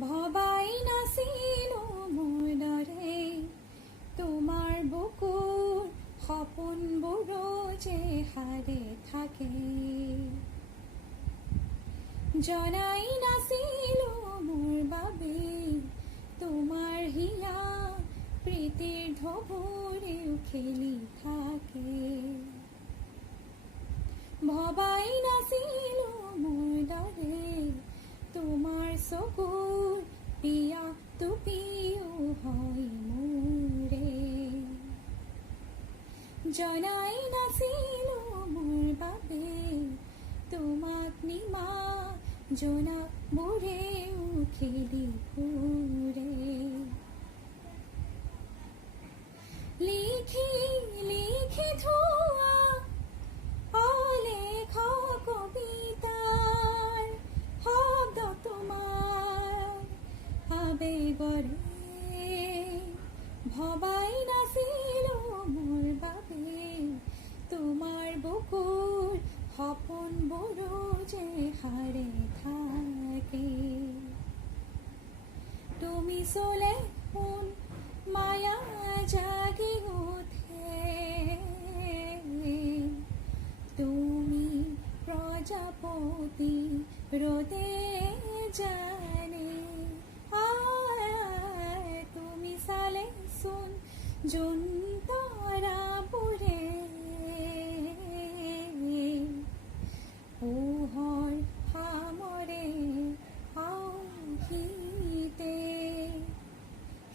ভবাই নাছিল মোৰ দৰে তোমাৰ বুকুৰ সপোনবোৰ যে সাৰে থাকে। জনাই নাছিলো মোৰ বাবে তোমাৰ হিয়া প্ৰীতিৰ ঢৌবোৰেও খেলি থাকে। ভবাই নাছিলো মোৰ দৰে তোমাৰ চকুৰ পিয়া টুপিও হয় মোৰে। জনাই নাছিলো মোৰ বাবে তোমাক নিমা জোনাকবোৰেও খেলি ফুৰে। লিখি লিখি থোৱা অলেখ কবিতাৰ শব্দ তোমাৰ আবেগৰে। ভবাই নাছিলো মোৰ বাবে তোমাৰ বুকুৰ সপোনবোৰো যে সাৰে থাকে। তুমি চলে কোন মায়া জাগি উঠে, তুমি প্রজাপতি রোদে জানে। তুমি চালে চোন জোন তৰাবোৰে পোহৰ সামৰে আউহিতে।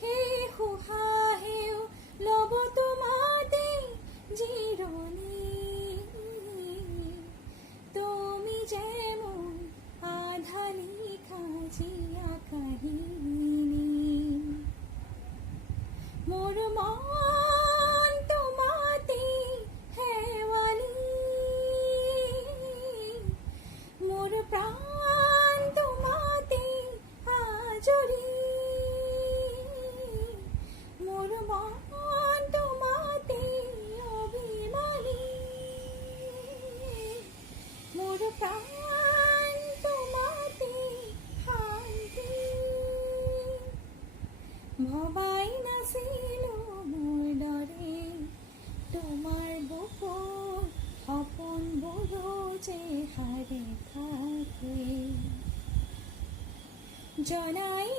সেই সুহাহেও লব তোমাতে জিৰণি, তুমি যে মোৰ আধা লিখা জিয়া কাহিনী। মোৰ মন তোমাতে শেৱালি, মোৰ প্ৰাণ তোমাতে আজৰি। মোৰ মন তোমাতে অভিমানী, মোৰ প্ৰাণ তোমাতে শান্তি। ভবাই নাছিলো মোৰ দৰে তোমাৰ বুকুৰ সপোনবোৰো যে সাৰে থাকে। জনাই